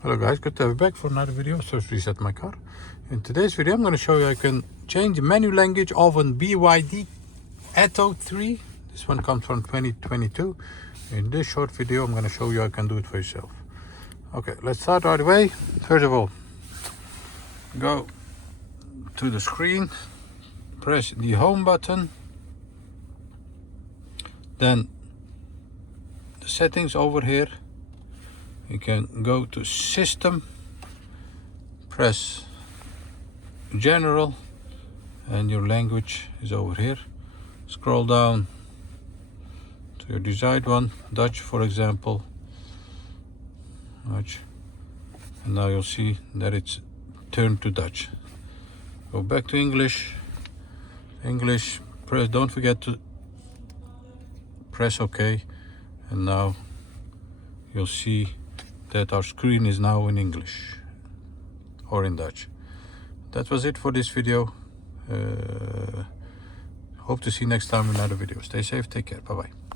Hello guys, good to have you back for another video. So let's reset my car. In today's video I'm going to show you I can change the menu language of a BYD Atto 3. This one comes from 2022. In this short video I'm going to show you I can do it for yourself. Okay, let's start right away. First of all, go to the screen, press the home button, then the settings over here. You can go to system, press general, and your language is over here. Scroll down to your desired one, Dutch for example, Dutch, and now you'll see that it's turned to Dutch. Go back to English, press, don't forget to press OK, and now you'll see that our screen is now in English or in Dutch. That was it for this video. Hope to see you next time in another video. Stay safe, take care, bye bye.